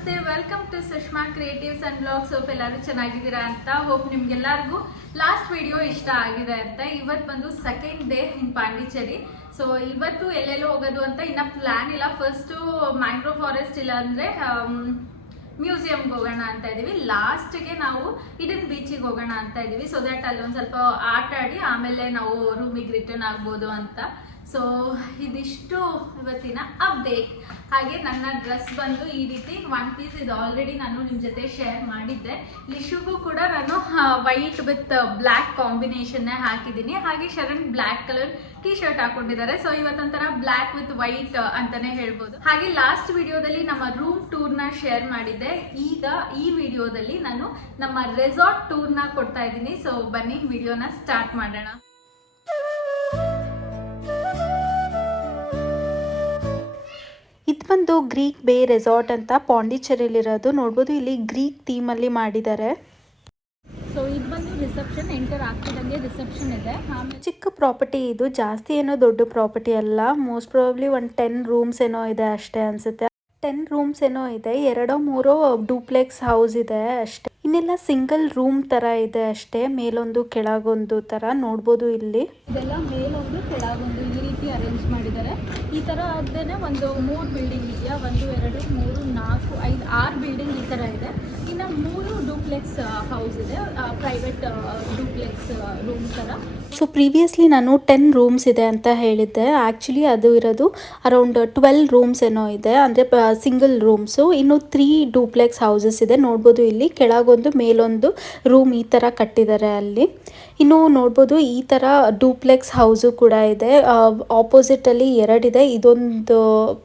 ನಮಸ್ತೆ, welcome to Sushma creatives and blogs. Hope ಎಲ್ಲರೂ ಚೆನ್ನಾಗಿದ್ದೀರಾ ಅಂತ. ಹೋಪ್ ನಿಮ್ಗೆಲ್ಲರಿಗೂ ಲಾಸ್ಟ್ ವಿಡಿಯೋ ಇಷ್ಟ ಆಗಿದೆ ಅಂತ. ಇವತ್ತು ಬಂದು second day in Pondicherry. So ಇವತ್ತು ಎಲ್ಲೆಲ್ಲೋ ಹೋಗೋದು ಅಂತ ಇನ್ನ ಪ್ಲಾನ್ ಇಲ್ಲ. ಫಸ್ಟು ಮ್ಯಾಂಗ್ರೋವ್ ಫಾರೆಸ್ಟ್ ಇಲ್ಲ ಅಂದ್ರೆ ಮ್ಯೂಸಿಯಂಗೆ ಹೋಗೋಣ ಅಂತ ಇದೀವಿ. ಲಾಸ್ಟ್ಗೆ ನಾವು ಇಡನ್ ಬೀಚಿಗೆ ಹೋಗೋಣ ಅಂತ ಇದೀವಿ. ಸೊ ದಟ್ ಅಲ್ಲಿ ಒಂದು ಸ್ವಲ್ಪ ಆಟ ಆಡಿ ಆಮೇಲೆ ನಾವು ರೂಮಿಗೆ ರಿಟರ್ನ್ ಆಗ್ಬೋದು ಅಂತ. ಸೊ ಇದಿಷ್ಟು ಇವತ್ತಿನ ಅಪ್ಡೇಟ್. ಹಾಗೆ ನನ್ನ ಡ್ರೆಸ್ ಬಂದು ಈ ರೀತಿ ಒನ್ ಪೀಸ್, ಇದು ಆಲ್ರೆಡಿ ನಾನು ನಿಮ್ಮ ಜೊತೆ ಶೇರ್ ಮಾಡಿದ್ದೆ. ಲಿಶುಗೂ ಕೂಡ ನಾನು ವೈಟ್ ವಿತ್ ಬ್ಲ್ಯಾಕ್ ಕಾಂಬಿನೇಷನ್ನೇ ಹಾಕಿದ್ದೀನಿ. ಹಾಗೆ Sharan black colour T shirt ಹಾಕೊಂಡಿದ್ದಾರೆ. ಸೊ ಇವತ್ತೊಂಥರ ಬ್ಲ್ಯಾಕ್ ವಿತ್ ವೈಟ್ ಅಂತಾನೆ ಹೇಳ್ಬೋದು. ಹಾಗೆ ಲಾಸ್ಟ್ ವಿಡಿಯೋದಲ್ಲಿ ನಮ್ಮ ರೂಮ್ ಟೂರ್ನ ಶೇರ್ ಮಾಡಿದ್ದೆ. ಈಗ ಈ ವಿಡಿಯೋದಲ್ಲಿ ನಾನು ನಮ್ಮ ರೆಸಾರ್ಟ್ ಟೂರ್ನ ಕೊಡ್ತಾ ಇದ್ದೀನಿ. ಸೊ ಬನ್ನಿ ವಿಡಿಯೋನ ಸ್ಟಾರ್ಟ್ ಮಾಡೋಣ. ಇದು ಬಂದು ಗ್ರೀಕ್ ಬೇ ರೆಸಾರ್ಟ್ ಅಂತ ಪಾಂಡಿಚೇರಿಲಿರೋದು. ನೋಡ್ಬೋದು ಇಲ್ಲಿ ಗ್ರೀಕ್ ಥೀಮಲ್ಲಿ ಮಾಡಿದ್ದಾರೆ. ಸೊ ಇದು ಬಂದು ರಿಸೆಪ್ಷನ್. ಎಂಟರ್ ಆಗ್ತಿದ್ದಂಗೆ ರಿಸೆಪ್ಷನ್ ಇದೆ. ಚಿಕ್ಕ ಪ್ರಾಪರ್ಟಿ ಇದು, ಜಾಸ್ತಿ ಏನೋ ದೊಡ್ಡ ಪ್ರಾಪರ್ಟಿ ಅಲ್ಲ. ಮೋಸ್ಟ್ ಪ್ರಾಬಬ್ಲಿ ಒಂದು 10 ರೂಮ್ಸ್ ಏನೋ ಇದೆ ಅಷ್ಟೇ ಅನ್ಸುತ್ತೆ. 10 ರೂಮ್ಸ್ ಏನೋ ಇದೆ. 2-3 ಡೂಪ್ಲೆಕ್ಸ್ ಹೌಸ್ ಇದೆ ಅಷ್ಟೇ. ಇನ್ನೆಲ್ಲ ಸಿಂಗಲ್ ರೂಮ್ ತರ ಇದೆ ಅಷ್ಟೇ. ಮೇಲೊಂದು ಕೆಳಗೊಂದು ತರ ನೋಡ್ಬೋದು. ಇಲ್ಲಿ ಇದೆಲ್ಲ ಮೇಲೊಂದು ಕೆಳಗೊಂದು ಈ ರೀತಿ ಅರೇಂಜ್ ಮಾಡಿದ್ದಾರೆ. ಈ ತರ ಆದ್ರೇನೆ ಒಂದು 3 ಬಿಲ್ಡಿಂಗ್ ಇದೆಯಾ, 1 2 3 4 5 6 ಬಿಲ್ಡಿಂಗ್ ಈ ತರ ಇದೆ. ಇನ್ನು 3 ಡೂಪ್ಲೆಕ್ಸ್ ಹೌಸ್ ಇದೆ, ಪ್ರೈವೇಟ್ ಡೂಪ್ಲೆಕ್ಸ್ ರೂಮ್ ತರ. ಸೊ ಪ್ರೀವಿಯಸ್ಲಿ ನಾನು 10 ರೂಮ್ಸ್ ಇದೆ ಅಂತ ಹೇಳಿದ್ದೆ. ಆ್ಯಕ್ಚುಲಿ ಅದು ಇರೋದು ಅರೌಂಡ್ 12 ರೂಮ್ಸ್ ಏನೋ ಇದೆ, ಅಂದರೆ ಸಿಂಗಲ್ ರೂಮ್ಸು. ಇನ್ನು 3 ಡೂಪ್ಲೆಕ್ಸ್ ಹೌಸಸ್ ಇದೆ. ನೋಡ್ಬೋದು ಇಲ್ಲಿ ಕೆಳಗೊಂದು ಮೇಲೊಂದು ರೂಮ್ ಈ ಥರ ಕಟ್ಟಿದ್ದಾರೆ ಅಲ್ಲಿ. ಇನ್ನು ನೋಡ್ಬೋದು ಈ ಥರ ಡೂಪ್ಲೆಕ್ಸ್ ಹೌಸು ಕೂಡ ಇದೆ. ಆಪೋಸಿಟಲ್ಲಿ 2 ಇದೆ. ಇದೊಂದು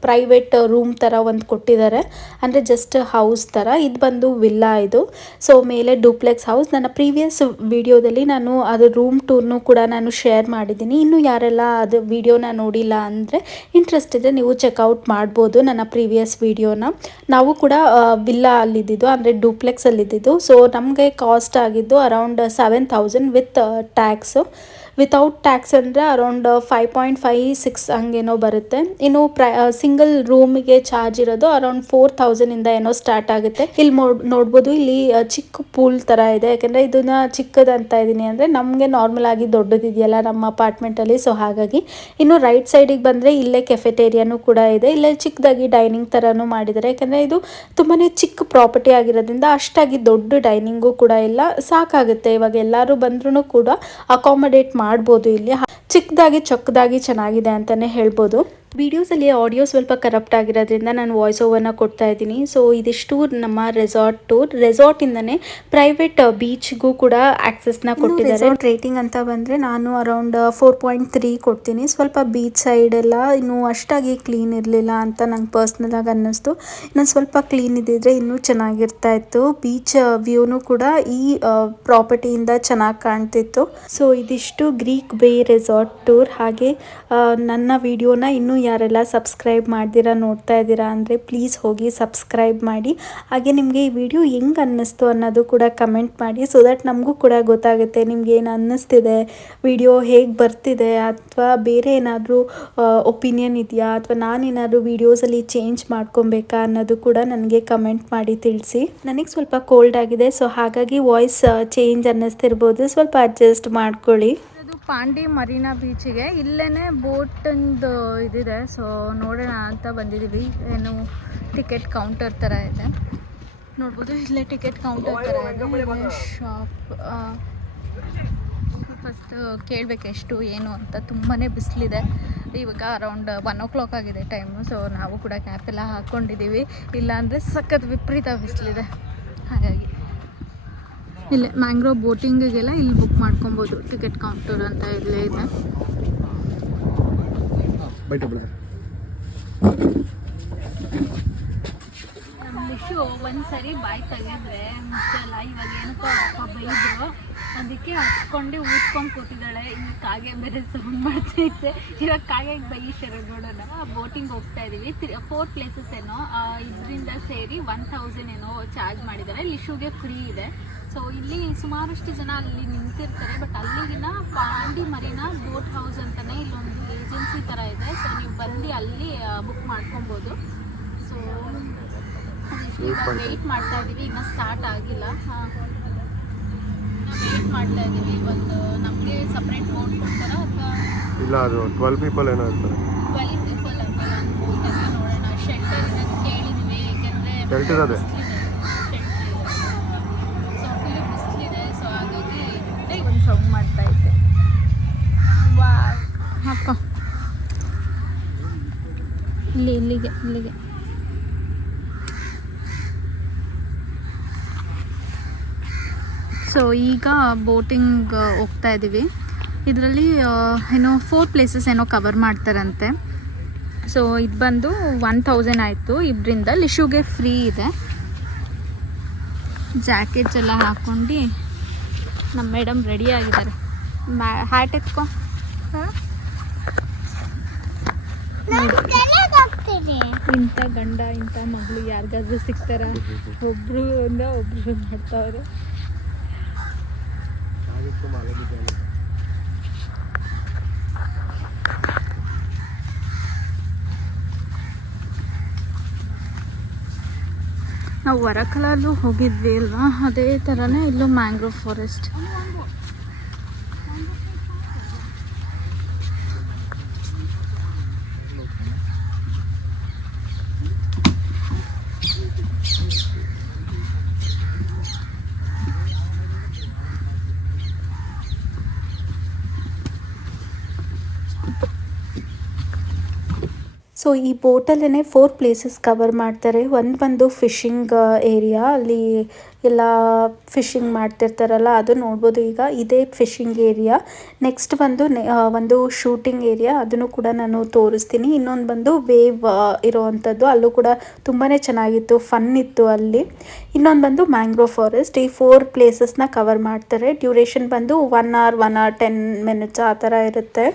ಪ್ರೈವೇಟ್ ರೂಮ್ ಥರ ಒಂದು ಕೊಟ್ಟಿದ್ದಾರೆ, ಅಂದರೆ ಜಸ್ಟ್ ಹೌಸ್ ಥರ. ಇದು ಬಂದು ವಿಲ್ಲಾ ಇದು. ಸೊ ಮೇಲೆ ಡೂಪ್ಲೆಕ್ಸ್ ಹೌಸ್. ನನ್ನ ಪ್ರೀವಿಯಸ್ ವಿಡಿಯೋದಲ್ಲಿ ನಾನು ಅದು ರೂಮ್ ಟೂರ್ನು ಕೂಡ ನಾನು ಶೇರ್ ಮಾಡಿದ್ದೀನಿ. ಇನ್ನು ಯಾರೆಲ್ಲ ಅದು ವಿಡಿಯೋನ ನೋಡಿಲ್ಲ ಅಂದರೆ ಇಂಟ್ರೆಸ್ಟ್ ಇದೆ, ನೀವು ಚೆಕ್ಔಟ್ ಮಾಡ್ಬೋದು ನನ್ನ ಪ್ರೀವಿಯಸ್ ವಿಡಿಯೋನ. ನಾವು ಕೂಡ ವಿಲ್ಲಾ ಅಲ್ಲಿದ್ದು, ಅಂದರೆ ಡೂಪ್ಲೆಕ್ಸಲ್ಲಿದ್ದು. ಸೊ ನಮಗೆ ಕಾಸ್ಟ್ ಆಗಿದ್ದು around 7,000 with tax. Without tax ಅಂದರೆ ಅರೌಂಡ್ 5.56 ಹಂಗೇನೋ ಬರುತ್ತೆ. ಇನ್ನು ಸಿಂಗಲ್ ರೂಮಿಗೆ ಚಾರ್ಜ್ ಇರೋದು ಅರೌಂಡ್ 4,000 ಏನೋ ಸ್ಟಾರ್ಟ್ ಆಗುತ್ತೆ. ಇಲ್ಲಿ ನೋಡ್ಬೋದು ಇಲ್ಲಿ ಚಿಕ್ಕ ಪೂಲ್ ಥರ ಇದೆ. ಯಾಕೆಂದರೆ ಇದನ್ನ ಚಿಕ್ಕದಂತ ಇದ್ದೀನಿ ಅಂದರೆ ನಮಗೆ ನಾರ್ಮಲ್ ಆಗಿ ದೊಡ್ಡದಿದೆಯಲ್ಲ ನಮ್ಮ ಅಪಾರ್ಟ್ಮೆಂಟಲ್ಲಿ. ಸೊ ಹಾಗಾಗಿ ಇನ್ನು ರೈಟ್ ಸೈಡಿಗೆ ಬಂದರೆ ಇಲ್ಲೇ ಕೆಫೆಟೇರಿಯಾನು ಕೂಡ ಇದೆ. ಇಲ್ಲೇ ಚಿಕ್ಕದಾಗಿ ಡೈನಿಂಗ್ ಥರನೂ ಮಾಡಿದ್ದಾರೆ. ಯಾಕೆಂದರೆ ಇದು ತುಂಬಾ ಚಿಕ್ಕ ಪ್ರಾಪರ್ಟಿ ಆಗಿರೋದ್ರಿಂದ ಅಷ್ಟಾಗಿ ದೊಡ್ಡ ಡೈನಿಂಗು ಕೂಡ ಇಲ್ಲ. ಸಾಕಾಗುತ್ತೆ. ಇವಾಗ ಎಲ್ಲರೂ ಬಂದ್ರೂ ಕೂಡ ಅಕಾಮಡೇಟ್ ಮಾಡ್ಬೋದು. ಇಲ್ಲಿ ಚಿಕ್ಕದಾಗಿ ಚೊಕ್ಕದಾಗಿ ಚೆನ್ನಾಗಿದೆ ಅಂತಲೇ ಹೇಳ್ಬೋದು. ವಿಡಿಯೋಸಲ್ಲಿ ಆಡಿಯೋ ಸ್ವಲ್ಪ ಕರಪ್ಟ್ ಆಗಿರೋದ್ರಿಂದ ನಾನು ವಾಯ್ಸ್ ಓವರ್ನ ಕೊಡ್ತಾ ಇದ್ದೀನಿ. ಸೊ ಇದಿಷ್ಟು ನಮ್ಮ ರೆಸಾರ್ಟ್ ಟೂರ್. ರೆಸಾರ್ಟಿಂದನೇ ಪ್ರೈವೇಟ್ ಬೀಚ್ಗೂ ಕೂಡ ಆಕ್ಸೆಸ್ನ ಕೊಟ್ಟಿದ್ದಾರೆ. ರೇಟಿಂಗ್ ಅಂತ ಬಂದರೆ ನಾನು ಅರೌಂಡ್ 4.3 ಕೊಡ್ತೀನಿ. ಸ್ವಲ್ಪ ಬೀಚ್ ಸೈಡ್ ಎಲ್ಲ ಇನ್ನೂ ಅಷ್ಟಾಗಿ ಕ್ಲೀನ್ ಇರಲಿಲ್ಲ ಅಂತ ನಂಗೆ ಪರ್ಸ್ನಲಾಗಿ ಅನ್ನಿಸ್ತು. ಇನ್ನೊಂದು ಸ್ವಲ್ಪ ಕ್ಲೀನ್ ಇದ್ದಿದ್ರೆ ಇನ್ನೂ ಚೆನ್ನಾಗಿರ್ತಾ ಇತ್ತು. ಬೀಚ್ ವ್ಯೂನು ಕೂಡ ಈ ಪ್ರಾಪರ್ಟಿಯಿಂದ ಚೆನ್ನಾಗಿ ಕಾಣ್ತಿತ್ತು. ಸೊ ಇದಿಷ್ಟು ಗ್ರೀಕ್ ಬೇ ರೆಸಾರ್ಟ್ ಟೂರ್. ಹಾಗೆ ನನ್ನ ವಿಡಿಯೋನ ಇನ್ನೂ ಯಾರೆಲ್ಲ ಸಬ್ಸ್ಕ್ರೈಬ್ ಮಾಡ್ದಿರಾ ನೋಡ್ತಾ ಇದ್ದೀರಾ ಅಂದರೆ ಪ್ಲೀಸ್ ಹೋಗಿ ಸಬ್ಸ್ಕ್ರೈಬ್ ಮಾಡಿ. ಹಾಗೆ ನಿಮಗೆ ಈ ವಿಡಿಯೋ ಹೆಂಗೆ ಅನ್ನಿಸ್ತು ಅನ್ನೋದು ಕೂಡ ಕಮೆಂಟ್ ಮಾಡಿ. ಸೊ ದಟ್ ನಮಗೂ ಕೂಡ ಗೊತ್ತಾಗುತ್ತೆ ನಿಮ್ಗೆ ಏನು ಅನ್ನಿಸ್ತಿದೆ, ವಿಡಿಯೋ ಹೇಗೆ ಬರ್ತಿದೆ, ಅಥವಾ ಬೇರೆ ಏನಾದರೂ ಒಪಿನಿಯನ್ ಇದೆಯಾ, ಅಥವಾ ನಾನೇನಾದರೂ ವೀಡಿಯೋಸಲ್ಲಿ ಚೇಂಜ್ ಮಾಡ್ಕೊಬೇಕಾ ಅನ್ನೋದು ಕೂಡ ನನಗೆ ಕಮೆಂಟ್ ಮಾಡಿ ತಿಳಿಸಿ. ನನಗೆ ಸ್ವಲ್ಪ ಕೋಲ್ಡ್ ಆಗಿದೆ, ಸೊ ಹಾಗಾಗಿ ವಾಯ್ಸ್ ಚೇಂಜ್ ಅನ್ನಿಸ್ತಿರ್ಬೋದು. ಸ್ವಲ್ಪ ಅಡ್ಜಸ್ಟ್ ಮಾಡ್ಕೊಳ್ಳಿ. ಪಾಂಡಿ ಮರೀನಾ ಬೀಚಿಗೆ ಇಲ್ಲೇ ಬೋಟಿಂದು ಇದಿದೆ. ಸೊ ನೋಡೋಣ ಅಂತ ಬಂದಿದ್ದೀವಿ. ಏನು ಟಿಕೆಟ್ ಕೌಂಟರ್ ಥರ ಇದೆ. ನೋಡ್ಬೋದು ಇಲ್ಲೇ ಟಿಕೆಟ್ ಕೌಂಟರ್ ಥರ ಇದೆ. ಶಾಪ್ ಫಸ್ಟ್ ಕೇಳಬೇಕು ಎಷ್ಟು ಏನು ಅಂತ. ತುಂಬಾ ಬಿಸಿಲಿದೆ. ಇವಾಗ ಅರೌಂಡ್ 1 o'clock ಆಗಿದೆ ಟೈಮು. ಸೊ ನಾವು ಕೂಡ ಕ್ಯಾಪ್ ಎಲ್ಲ ಹಾಕ್ಕೊಂಡಿದ್ದೀವಿ. ಇಲ್ಲಾಂದರೆ ಸಖತ್ ವಿಪರೀತ ಬಿಸಿಲಿದೆ. ಹಾಗಾಗಿ ಇಲ್ಲೇ ಮ್ಯಾಂಗ್ರೋವ್ ಬೋಟಿಂಗಿಗೆಲ್ಲ ಇಲ್ಲಿ ಬುಕ್ ಮಾಡ್ಕೊಬೋದು. ಟಿಕೆಟ್ ಕೌಂಟರ್ ಅಂತ ಇಲ್ಲೇ ಇದೆ. ಲಿಶು ಒಂದ್ಸರಿ ಬಾಯ್ ತೆಗೆದ್ರೆ ಮುಚ್ಚಲ್ಲ. ಇವಾಗ ಏನಕ್ಕೋ ಅಪ್ಪ ಬೈದ್ರು, ಅದಕ್ಕೆ ಹತ್ಕೊಂಡು ಊದ್ಕೊಂಡು ಕೂತಿದ್ದಾಳೆ. ಈ ಕಾಗೆ ಬೇರೆ ಸೌಂಡ್ ಮಾಡ್ತೈತೆ. ಇವಾಗ ಕಾಗೆ ಬೈಶರ ನೋಡೋಣ. ಬೋಟಿಂಗ್ ಹೋಗ್ತಾ ಇದೀವಿ. 4 ಪ್ಲೇಸಸ್ ಏನೋ ಇದರಿಂದ ಸೇರಿ 1,000 ಏನೋ ಚಾರ್ಜ್ ಮಾಡಿದ್ದಾರೆ. ಲಿಶುಗೆ ಫ್ರೀ ಇದೆ. ಸೊ ಇಲ್ಲಿ ಸುಮಾರಷ್ಟು ಜನ ಅಲ್ಲಿ ನಿಂತಿರ್ತಾರೆ. ಬಟ್ ಅಲ್ಲಿಗಿನ ಪಾಂಡಿ ಮರೀನಾ ಬೋಟ್ ಹೌಸ್ ಅಂತಲೇ ಇಲ್ಲೊಂದು ಏಜೆನ್ಸಿ ಥರ ಇದೆ. ಸೊ ನೀವು ಬಂದು ಅಲ್ಲಿ ಬುಕ್ ಮಾಡ್ಕೊಬೋದು. ಸೊ ವೆಯ್ಟ್ ಮಾಡ್ತಾ ಇದ್ದೀವಿ, ಈಗ ಸ್ಟಾರ್ಟ್ ಆಗಿಲ್ಲ. ಹಾಂ, ವೆಯ್ಟ್ ಮಾಡ್ತಾ ಇದ್ದೀವಿ. ಒಂದು ನಮಗೆ ಸಪ್ರೇಟ್ ಬೋಟ್ ಕೊಡ್ತಾರಾ ಅಥವಾ ಇಲ್ಲ, ಅದು 12 ಪೀಪಲ್ ಏನೋ ಇರ್ತಾರೆ. 12 ಪೀಪಲ್ ಅಂತ ಒಂದು ಬೋಟ್ ಅಂತ ನೋಡೋಣ. ಶೆಲ್ಟರ್ ಇರೋದು ಕೇಳಿದ್ವಿ, ಏಕೆಂದರೆ ಶೆಲ್ಟರ್ ಇರೋದೆ ಸೊ ಫುಲ್ ಬಿಸಿಲಿದೆ. ಸೊ ಹಾಗಾಗಿ ಒಂದು ಸೌಂಡ್ ಮಾಡ್ತಾ ಇದ್ದೆ. ವಾ ಅಪ್ಪ, ಇಲ್ಲಿಗೆ ಸೊ ಈಗ ಬೋಟಿಂಗ್ ಹೋಗ್ತಾ ಇದ್ದೀವಿ. ಇದರಲ್ಲಿ ಏನೋ 4 ಪ್ಲೇಸಸ್ ಏನೋ ಕವರ್ ಮಾಡ್ತಾರಂತೆ. ಸೊ ಇದು ಬಂದು 1000 ಆಯಿತು ಇಬ್ಬರಿಂದ. ಲಿಶುಗೆ ಫ್ರೀ ಇದೆ. ಜಾಕೆಟ್ಸ್ ಎಲ್ಲ ಹಾಕ್ಕೊಂಡು ನಮ್ಮ ಮೇಡಮ್ ರೆಡಿ ಆಗಿದ್ದಾರೆ. ಹ್ಯಾಟ್ ಎತ್ಕೊ. ಇಂಥ ಗಂಡ ಇಂಥ ಮಗಳು ಯಾರಿಗಾದ್ರೂ ಸಿಗ್ತಾರ? ಒಬ್ರು ಮಾಡ್ತಾವ್ರೆ. ನಾವು ವರಕಲಲ್ಲೂ ಹೋಗಿದ್ವಿ ಅಲ್ವಾ, ಅದೇ ಥರನೇ ಇಲ್ಲೂ ಮ್ಯಾಂಗ್ರೋವ್ ಫಾರೆಸ್ಟ್. ಸೊ ಈ ಬೋಟಲ್ಲೇ 4 ಪ್ಲೇಸಸ್ ಕವರ್ ಮಾಡ್ತಾರೆ. ಒಂದು ಬಂದು ಫಿಶಿಂಗ್ ಏರಿಯಾ, ಅಲ್ಲಿ ಎಲ್ಲ ಫಿಶಿಂಗ್ ಮಾಡ್ತಿರ್ತಾರಲ್ಲ ಅದು ನೋಡ್ಬೋದು. ಈಗ ಇದೇ ಫಿಶಿಂಗ್ ಏರಿಯಾ. ನೆಕ್ಸ್ಟ್ ಬಂದು ಒಂದು ಶೂಟಿಂಗ್ ಏರಿಯಾ, ಅದನ್ನು ಕೂಡ ನಾನು ತೋರಿಸ್ತೀನಿ. ಇನ್ನೊಂದು ಬಂದು ವೇವ್ ಇರೋವಂಥದ್ದು, ಅಲ್ಲೂ ಕೂಡ ತುಂಬಾ ಚೆನ್ನಾಗಿತ್ತು, ಫನ್ ಇತ್ತು ಅಲ್ಲಿ. ಇನ್ನೊಂದು ಬಂದು ಮ್ಯಾಂಗ್ರೋವ್ ಫಾರೆಸ್ಟ್. ಈ 4 ಪ್ಲೇಸಸ್ನ ಕವರ್ ಮಾಡ್ತಾರೆ. ಡ್ಯೂರೇಷನ್ ಬಂದು 1 hour 1 hour 10 minutes ಆ ಥರ ಇರುತ್ತೆ.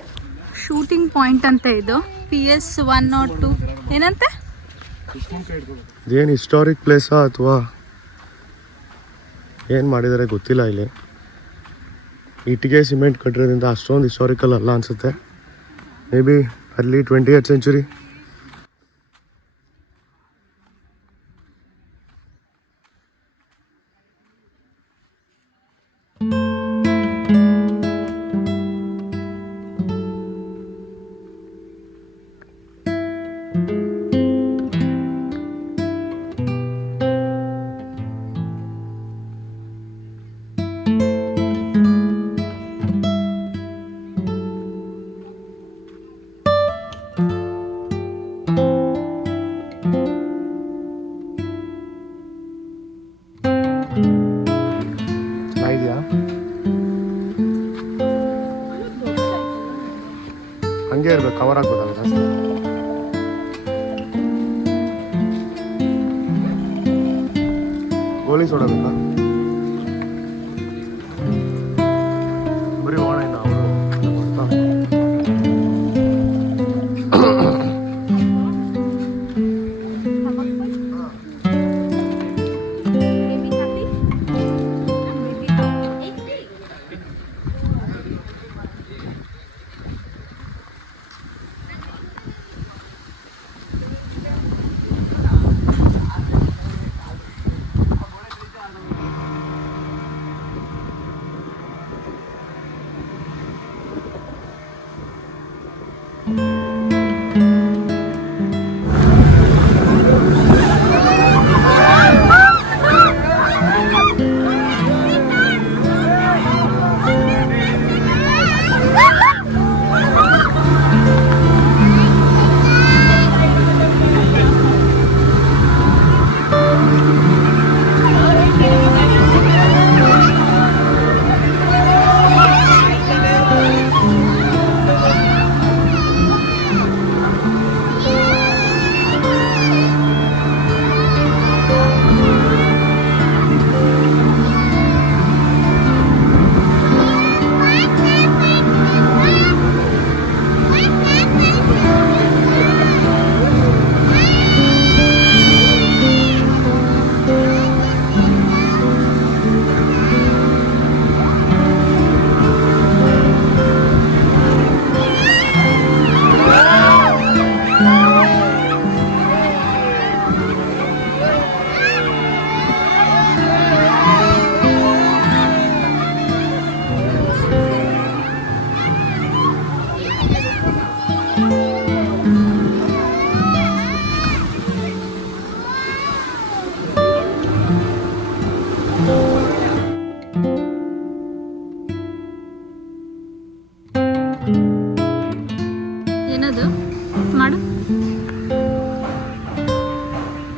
ಶೂಟಿಂಗ್ ಪಾಯಿಂಟ್ ಅಂತ ಇದು PS 102 ಏನಂತೆ? ಇದೇನು ಹಿಸ್ಟಾರಿಕ್ ಪ್ಲೇಸಾ ಅಥವಾ ಏನು ಮಾಡಿದ್ದಾರೆ ಗೊತ್ತಿಲ್ಲ. ಇಲ್ಲಿ ಇಟ್ಟಿಗೆ ಸಿಮೆಂಟ್ ಕಟ್ಟಿರೋದ್ರಿಂದ ಅಷ್ಟೊಂದು ಹಿಸ್ಟಾರಿಕಲ್ ಅಲ್ಲ ಅನಿಸುತ್ತೆ. May be early 20th century. ಚೆನ್ನಾಗಿದೆಯಾ? ಹಂಗೆ ಇರ್ಬೇಕು, ಕವರ್ ಆಗ್ಬೋದಲ್ಲ ಜಾಸ್ತಿ. ಗೋಲಿ ಸೋಡಬೇಕಾ? ಬರೀ ಓಣ ಇಲ್ಲ ಅವರು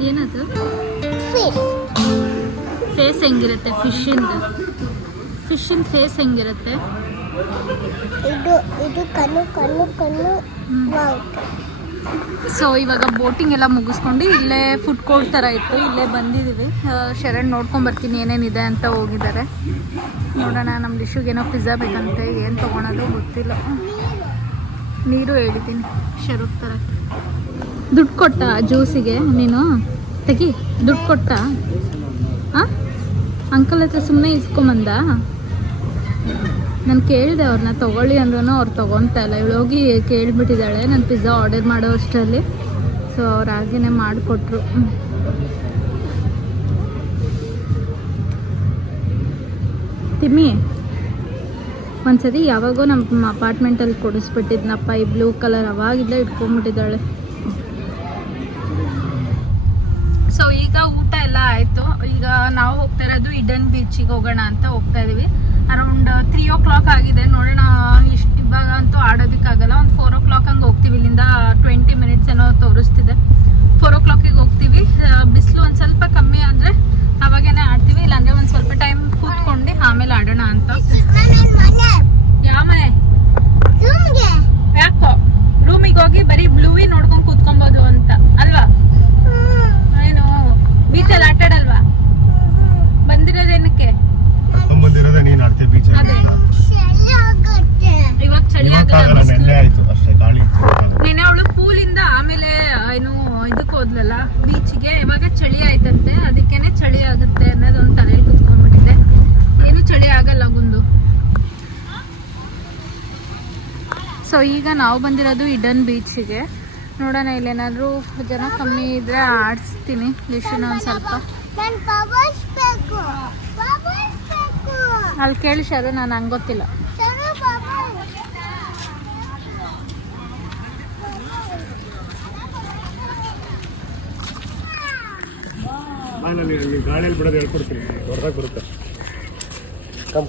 ಏನದು ಫಿಶ್ ಫೇಸ್ ಹೆಂಗಿರುತ್ತೆ ಫಿಶಿನ ಫೇಸ್ ಹೆಂಗಿರುತ್ತೆ? ಇದು ಕಣ್ಣು ಸೊ ಇವಾಗ ಬೋಟಿಂಗ್ ಎಲ್ಲ ಮುಗಿಸ್ಕೊಂಡು ಇಲ್ಲೇ ಫುಡ್ ಕೋರ್ಟ್ ಥರ ಇತ್ತು, ಇಲ್ಲೇ ಬಂದಿದ್ದೀವಿ. ಶರಣ್ ನೋಡ್ಕೊಂಡು ಬರ್ತೀನಿ ಏನೇನಿದೆ ಅಂತ ಹೋಗಿದ್ದಾರೆ. ನೋಡೋಣ, ನಮ್ಮ ಡಿಶ್ಶುಗೆ ಏನೋ ಪಿಜ್ಜಾ ಬೇಕಂತೆ, ಏನು ತೊಗೊಳೋದು ಗೊತ್ತಿಲ್ಲ. ನೀರು ಹೇಳಿದ್ದೀನಿ ಶರುಕ್ ಥರ. ದುಡ್ಡು ಕೊಟ್ಟ ಜ್ಯೂಸಿಗೆ ನೀನು? ತೆಗಿ, ದುಡ್ಡು ಕೊಟ್ಟ? ಹಾಂ, ಅಂಕಲ್ ಹತ್ರ ಸುಮ್ಮನೆ ಇಸ್ಕೊಂಬಂದ? ನಾನು ಕೇಳಿದೆ ಅವ್ರನ್ನ ತೊಗೊಳ್ಳಿ ಅಂದ್ರೂ ಅವ್ರು ತೊಗೊತಾ ಇಲ್ಲ. ಇವಳು ಹೋಗಿ ಕೇಳಿಬಿಟ್ಟಿದ್ದಾಳೆ ನಾನು ಪಿಜ್ಜಾ ಆರ್ಡರ್ ಮಾಡೋ ಅಷ್ಟರಲ್ಲಿ. ಸೊ ಅವ್ರು ಹಾಗೇ ಮಾಡಿಕೊಟ್ರು. ತಿಮ್ಮಿ ಒಂದ್ಸರಿ ಯಾವಾಗೋ ನಮ್ಮ ಅಪಾರ್ಟ್ಮೆಂಟಲ್ಲಿ ಕೊಡಿಸ್ಬಿಟ್ಟಿದ್ನಪ್ಪ ಈ ಬ್ಲೂ ಕಲರ್, ಅವಾಗಿಂದ ಇಟ್ಕೊಂಡ್ಬಿಟ್ಟಿದ್ದಾಳೆ. ಸೊ ಈಗ ಊಟ ಎಲ್ಲ ಆಯಿತು. ಈಗ ನಾವು ಹೋಗ್ತಾ ಇರೋದು ಇಡನ್ ಬೀಚಿಗೆ ಹೋಗೋಣ ಅಂತ ಹೋಗ್ತಾ ಇದೀವಿ. ಅರೌಂಡ್ 3 o'clock ಆಗಿದೆ. ನೋಡೋಣ, ಇವಾಗ ಅಂತೂ ಆಡೋದಕ್ಕಾಗಲ್ಲ. ಒಂದು 4 o'clock ಹಂಗೆ ಹೋಗ್ತೀವಿ. ಇಲ್ಲಿಂದ 20 minutes ಏನೋ ತೋರಿಸ್ತಿದೆ. 4 o'clock ಹೋಗ್ತೀವಿ. ಬಿಸಿಲು ಒಂದು ಸ್ವಲ್ಪ ಕಮ್ಮಿ ಆದರೆ ಅವಾಗೇನೆ ಆಡ್ತೀವಿ, ಇಲ್ಲಾಂದರೆ ಒಂದು ಸ್ವಲ್ಪ ಟೈಮ್ ಕೂತ್ಕೊಂಡು ಆಮೇಲೆ ಆಡೋಣ ಅಂತ. ಯಾವ ಮನೆ? ಯಾಕೋ ರೂಮಿಗೆ ಹೋಗಿ ಬರೀ ಬ್ಲೂವಿ ನೋಡ್ಕೊಂಡು ಕೂತ್ಕೊಬೋದು ಅಂತ ಅಲ್ವಾ? ಏನು ಬೀಚಲ್ಲಿ ಆಟಾಡಲ್ವಾ? ಬಂದಿರೋದೇನಕ್ಕೆ? ಬಂದಿರೋದೇ ನೀನು ಆಡ್ತೀಯ ಬೀಚ್? ಅದೇ ಇವಾಗ ಚಳಿ ಆಗಲ್ಲ. ನೆನೆ ಅವಳು ಪೂಲಿಂದ ಆಮೇಲೆ ಏನು ಇದಕ್ಕೆ ಹೋದ್ಲಲ್ಲ ಬೀಚಿಗೆ, ಇವಾಗ ಚಳಿ ಆಯ್ತಂತೆ, ಅದಕ್ಕೇನೆ ಚಳಿ ಆಗುತ್ತೆ ಅನ್ನೋದು ಒಂದು ತಲೆಯಲ್ಲಿ ಕುತ್ಕೊಂಡ್ಬಿಟ್ಟಿದೆ. ಏನು ಚಳಿ ಆಗಲ್ಲ ಗುಂದು. ಸೊ ಈಗ ನಾವು ಬಂದಿರೋದು ಇಡನ್ ಬೀಚಿಗೆ. ನೋಡೋಣ, ಇಲ್ಲೇನಾದರೂ ಜನ ಕಮ್ಮಿ ಇದ್ರೆ ಆಡಿಸ್ತೀನಿ ಲಿಶುನ ಒಂದು ಸ್ವಲ್ಪ. ಅಲ್ಲಿ ಕೇಳಿ ಶರು, ನಾನು ಹಂಗೆ ಗೊತ್ತಿಲ್ಲ. ಗಾಳಿಯಲ್ಲಿ ಬಿಡೋದು ಹೇಳ್ಕೊಡ್ತೀನಿ, ಹೊರದಾಗ ಬರುತ್ತೆ. ಕಮ್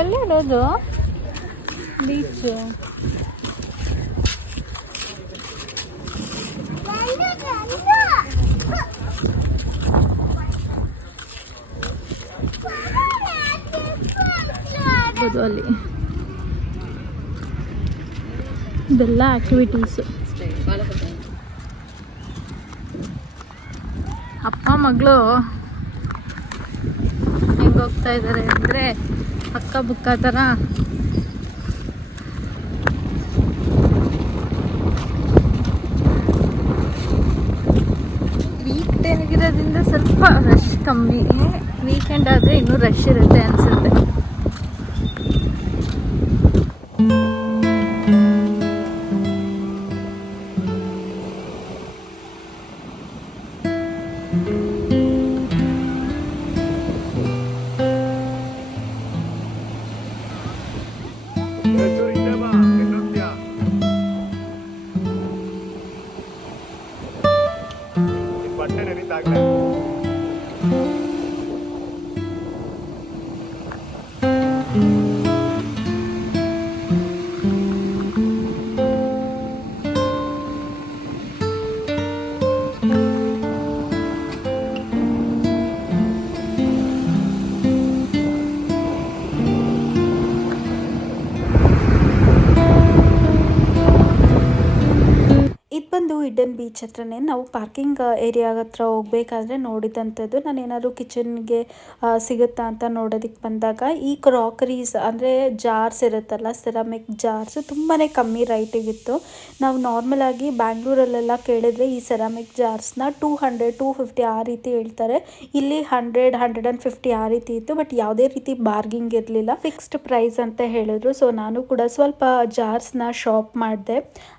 ಎಲ್ಲಿರೋದು ಬೀಚ್? ಅಲ್ಲಿ ಇದೆಲ್ಲ ಆಕ್ಟಿವಿಟೀಸು. ಅಪ್ಪ ಮಗಳು ಹೆಂಗೆ ಹೋಗ್ತಾ ಇದ್ದಾರೆ ಅಂದರೆ ಅಕ್ಕ ಬುಕ್ಕ ಥರ. ವೀಕೆಂಡ್ ಆಗಿರೋದ್ರಿಂದ ಸ್ವಲ್ಪ ರಶ್ ಕಮ್ಮಿ. ವೀಕೆಂಡ್ ಆದರೆ ಇನ್ನೂ ರಶ್ ಇರುತ್ತೆ ಅನಿಸುತ್ತೆ. ಬಟ್ಟೆ ನೆನೀತಾಗಲೇ ಬಂದು ಇಡನ್ ಬೀಚ್ ಹತ್ರನೇ ನಾವು ಪಾರ್ಕಿಂಗ್ ಏರಿಯಾ ಹತ್ರ ಹೋಗ್ಬೇಕಾದ್ರೆ ನೋಡಿದಂಥದ್ದು. ನಾನು ಏನಾದರೂ ಕಿಚನ್ಗೆ ಸಿಗುತ್ತಾ ಅಂತ ನೋಡೋದಕ್ಕೆ ಬಂದಾಗ ಈ ಕ್ರಾಕರೀಸ್ ಅಂದರೆ ಜಾರ್ಸ್ ಇರುತ್ತಲ್ಲ, ಸೆರಾಮಿಕ್ ಜಾರ್ಸ್ ತುಂಬಾ ಕಮ್ಮಿ ರೈಟಿಗಿತ್ತು. ನಾವು ನಾರ್ಮಲಾಗಿ ಬ್ಯಾಂಗ್ಳೂರಲ್ಲೆಲ್ಲ ಕೇಳಿದ್ರೆ ಈ ಸೆರಾಮಿಕ್ ಜಾರ್ಸ್ನ 200-250 ಆ ರೀತಿ ಹೇಳ್ತಾರೆ. ಇಲ್ಲಿ 100-150 ಆ ರೀತಿ ಇತ್ತು. ಬಟ್ ಯಾವುದೇ ರೀತಿ ಬಾರ್ಗಿಂಗ್ ಇರಲಿಲ್ಲ, ಫಿಕ್ಸ್ಡ್ ಪ್ರೈಸ್ ಅಂತ ಹೇಳಿದ್ರು. ಸೊ ನಾನು ಕೂಡ ಸ್ವಲ್ಪ ಜಾರ್ಸ್ನ ಶಾಪ್ ಮಾಡಿದೆ.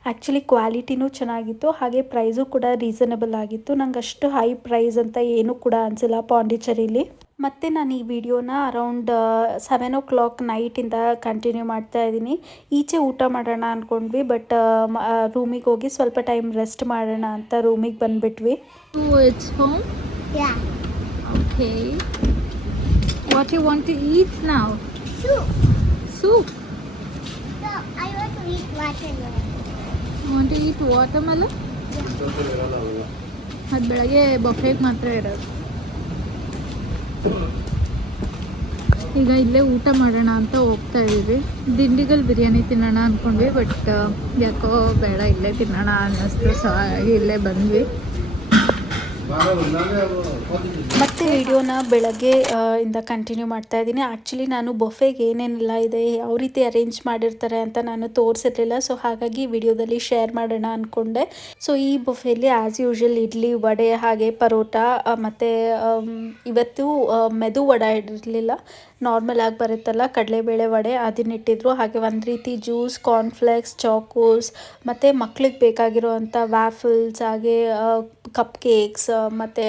ಆ್ಯಕ್ಚುಲಿ ಕ್ವಾಲಿಟಿನೂ ಚೆನ್ನಾಗಿತ್ತು, ಹಾಗೆ ಪ್ರೈಸು ಕೂಡ ರೀಸನಬಲ್ ಆಗಿತ್ತು. ನಂಗೆ ಅಷ್ಟು ಹೈ ಪ್ರೈಸ್ ಅಂತ ಏನೂ ಕೂಡ ಅನಿಸಿಲ್ಲ ಪಾಂಡಿಚೇರಿಲಿ. ಮತ್ತು ನಾನು ಈ ವಿಡಿಯೋನ ಅರೌಂಡ್ 7 o'clock ನೈಟಿಂದ ಕಂಟಿನ್ಯೂ ಮಾಡ್ತಾ ಇದ್ದೀನಿ. ಈಚೆ ಊಟ ಮಾಡೋಣ ಅಂದ್ಕೊಂಡ್ವಿ, ಬಟ್ ರೂಮಿಗೆ ಹೋಗಿ ಸ್ವಲ್ಪ ಟೈಮ್ ರೆಸ್ಟ್ ಮಾಡೋಣ ಅಂತ ರೂಮಿಗೆ ಬಂದುಬಿಟ್ವಿ. It's home? Yeah. Okay. What you want to eat now? Soup. Soup? Want eat watermelon? ಅದು ಬೆಳಗ್ಗೆ ಬಫೆಗೆ ಮಾತ್ರ ಇರೋದು. ಈಗ ಇಲ್ಲೇ ಊಟ ಮಾಡೋಣ ಅಂತ ಹೋಗ್ತಾ ಇದ್ದೀವಿ. ದಿಂಡಿಗಲ್ ಬಿರಿಯಾನಿ ತಿನ್ನೋಣ ಅಂದ್ಕೊಂಡ್ವಿ, ಬಟ್ ಯಾಕೋ ಬೇಡ ಇಲ್ಲೇ ತಿನ್ನೋಣ ಅನ್ನಿಸ್ತು. ಸೊ ಹಾಗಾಗಿ ಇಲ್ಲೇ ಬಂದ್ವಿ. ಮತ್ತು ವಿಡಿಯೋನ ಬೆಳಗ್ಗೆ ಇಂದ ಕಂಟಿನ್ಯೂ ಮಾಡ್ತಾ ಇದ್ದೀನಿ. ಆ್ಯಕ್ಚುಲಿ ನಾನು ಬೊಫೆಗೆ ಏನೇನೆಲ್ಲ ಇದೆ, ಯಾವ ರೀತಿ ಅರೇಂಜ್ ಮಾಡಿರ್ತಾರೆ ಅಂತ ನಾನು ತೋರಿಸಿರಲಿಲ್ಲ. ಸೊ ಹಾಗಾಗಿ ವಿಡಿಯೋದಲ್ಲಿ ಶೇರ್ ಮಾಡೋಣ ಅಂದ್ಕೊಂಡೆ. ಸೊ ಈ ಬೊಫೆಯಲ್ಲಿ ಆ್ಯಸ್ ಯೂಶ್ವಲ್ ಇಡ್ಲಿ, ವಡೆ, ಹಾಗೆ ಪರೋಟ, ಮತ್ತು ಇವತ್ತು ಮೆದು ವಡೆ ಇರಲಿಲ್ಲ, ನಾರ್ಮಲ್ ಆಗಿ ಬರುತ್ತಲ್ಲ ಕಡಲೆಬೇಳೆ ವಡೆ, ಅದನ್ನಿಟ್ಟಿದ್ರು. ಹಾಗೆ ಒಂದು ರೀತಿ ಜ್ಯೂಸ್, ಕಾರ್ನ್ಫ್ಲೆಕ್ಸ್, ಚಾಕೋಸ್, ಮತ್ತು ಮಕ್ಳಿಗೆ ಬೇಕಾಗಿರೋವಂಥ ವ್ಯಾಫಲ್ಸ್, ಹಾಗೆ ಕಪ್ ಕೇಕ್ಸ್, ಮತ್ತು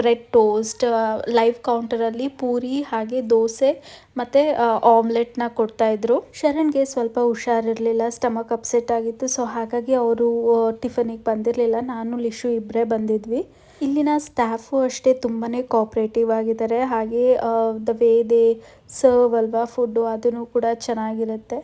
ಬ್ರೆಡ್ ಟೋಸ್ಟ್, ಲೈವ್ ಕೌಂಟರಲ್ಲಿ ಪೂರಿ, ಹಾಗೆ ದೋಸೆ ಮತ್ತು ಆಮ್ಲೆಟ್ನ ಕೊಡ್ತಾಯಿದ್ರು. ಶರಣ್ಗೆ ಸ್ವಲ್ಪ ಹುಷಾರಿರಲಿಲ್ಲ, ಸ್ಟಮಕ್ ಅಪ್ಸೆಟ್ ಆಗಿತ್ತು. ಸೊ ಹಾಗಾಗಿ ಅವರು ಟಿಫನಿಗೆ ಬಂದಿರಲಿಲ್ಲ. ನಾನು ಲಿಶು ಇಬ್ಬರೇ ಬಂದಿದ್ವಿ. ಇಲ್ಲಿನ ಸ್ಟಾಫು ಅಷ್ಟೇ ತುಂಬಾ ಕೋಆಪ್ರೇಟಿವ್ ಆಗಿದ್ದಾರೆ. ಹಾಗೆ ದ ವೇ ದೇ ಸರ್ವ್ ಅಲ್ವಾ ಫುಡ್ಡು, ಅದನ್ನು ಕೂಡ ಚೆನ್ನಾಗಿರುತ್ತೆ.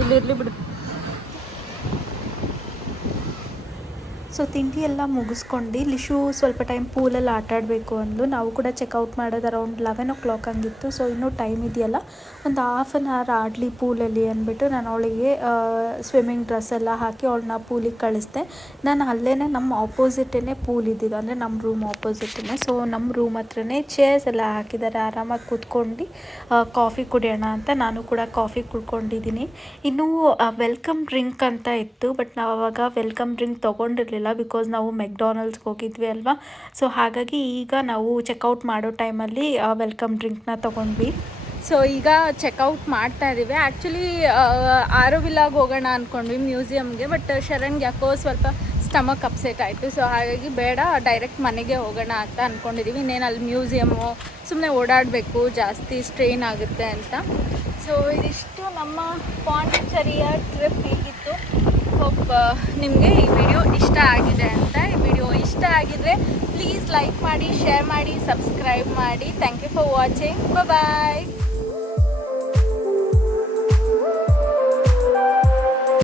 ಇಲ್ಲಿರಲಿ ಬಿಡು. ಸೊ ತಿಂಡಿ ಎಲ್ಲ ಮುಗಿಸ್ಕೊಂಡು ಲಿಶು ಸ್ವಲ್ಪ ಟೈಮ್ ಪೂಲಲ್ಲಿ ಆಟ ಆಡಬೇಕು ಅಂದು. ನಾವು ಕೂಡ ಚೆಕ್ಔಟ್ ಮಾಡೋದು ಅರೌಂಡ್ 11 o'clock ಹಂಗಿತ್ತು. ಸೊ ಇನ್ನೂ ಟೈಮ್ ಇದೆಯಲ್ಲ, ಒಂದು ಹಾಫ್ ಆನ್ ಅವರ್ ಆಡಲಿ ಪೂಲಲ್ಲಿ ಅಂದ್ಬಿಟ್ಟು ನಾನು ಅವಳಿಗೆ ಸ್ವಿಮ್ಮಿಂಗ್ ಡ್ರೆಸ್ ಎಲ್ಲ ಹಾಕಿ ಅವಳನ್ನ ಪೂಲಿಗೆ ಕಳಿಸ್ದೆ. ನಾನು ಅಲ್ಲೇ ನಮ್ಮ ಆಪೋಸಿಟೇ ಪೂಲ್ ಇದ್ದಿದ್ದು, ಅಂದರೆ ನಮ್ಮ ರೂಮ್ ಆಪೋಸಿಟೇ. ಸೊ ನಮ್ಮ ರೂಮ್ ಹತ್ರನೇ ಚೇರ್ಸ್ ಎಲ್ಲ ಹಾಕಿದ್ದಾರೆ, ಆರಾಮಾಗಿ ಕೂತ್ಕೊಂಡು ಕಾಫಿ ಕುಡಿಯೋಣ ಅಂತ ನಾನು ಕೂಡ ಕಾಫಿ ಕುಡ್ಕೊಂಡಿದ್ದೀನಿ. ಇನ್ನೂ ವೆಲ್ಕಮ್ ಡ್ರಿಂಕ್ ಅಂತ ಇತ್ತು, ಬಟ್ ನಾವು ಅವಾಗ ವೆಲ್ಕಮ್ ಡ್ರಿಂಕ್ ತೊಗೊಂಡಿರಲಿಲ್ಲ, ಬಿಕಾಸ್ ನಾವು ಮೆಕ್ಡಾನಲ್ಡ್ಸ್ಗೆ ಹೋಗಿದ್ವಿ ಅಲ್ವಾ. ಸೊ ಹಾಗಾಗಿ ಈಗ ನಾವು ಚೆಕ್ಔಟ್ ಮಾಡೋ ಟೈಮಲ್ಲಿ ವೆಲ್ಕಮ್ ಡ್ರಿಂಕ್ನ ತೊಗೊಂಡ್ವಿ. ಸೊ ಈಗ ಚೆಕ್ಔಟ್ ಮಾಡ್ತಾ ಇದ್ದೀವಿ. ಆ್ಯಕ್ಚುಲಿ ಆರೋವಿಲ್ಲಾಗಿ ಹೋಗೋಣ ಅಂದ್ಕೊಂಡ್ವಿ ಮ್ಯೂಸಿಯಮ್ಗೆ, ಬಟ್ ಶರಣ್ಗೆ ಯಾಕೋ ಸ್ವಲ್ಪ ಸ್ಟಮಕ್ ಅಪ್ಸೆಟ್ ಆಯಿತು. ಸೊ ಹಾಗಾಗಿ ಬೇಡ, ಡೈರೆಕ್ಟ್ ಮನೆಗೆ ಹೋಗೋಣ ಅಂತ ಅಂದ್ಕೊಂಡಿದ್ದೀವಿ. ಇನ್ನೇನು ಅಲ್ಲಿ ಮ್ಯೂಸಿಯಮ್ಮು, ಸುಮ್ಮನೆ ಓಡಾಡಬೇಕು, ಜಾಸ್ತಿ ಸ್ಟ್ರೈನ್ ಆಗುತ್ತೆ ಅಂತ. ಸೊ ಇದಿಷ್ಟು ನಮ್ಮ ಪಾಂಡಿಚೇರಿಯ ಟ್ರಿಪ್ ಹೀಗಿತ್ತು. ಹೋಪ್ ನಿಮಗೆ ಈ ವಿಡಿಯೋ ಇಷ್ಟ ಆಗಿದೆ ಅಂತ. ಈ ವಿಡಿಯೋ ಇಷ್ಟ ಆಗಿದರೆ ಪ್ಲೀಸ್ ಲೈಕ್ ಮಾಡಿ, ಶೇರ್ ಮಾಡಿ, ಸಬ್ಸ್ಕ್ರೈಬ್ ಮಾಡಿ. Thank you for watching. Bye.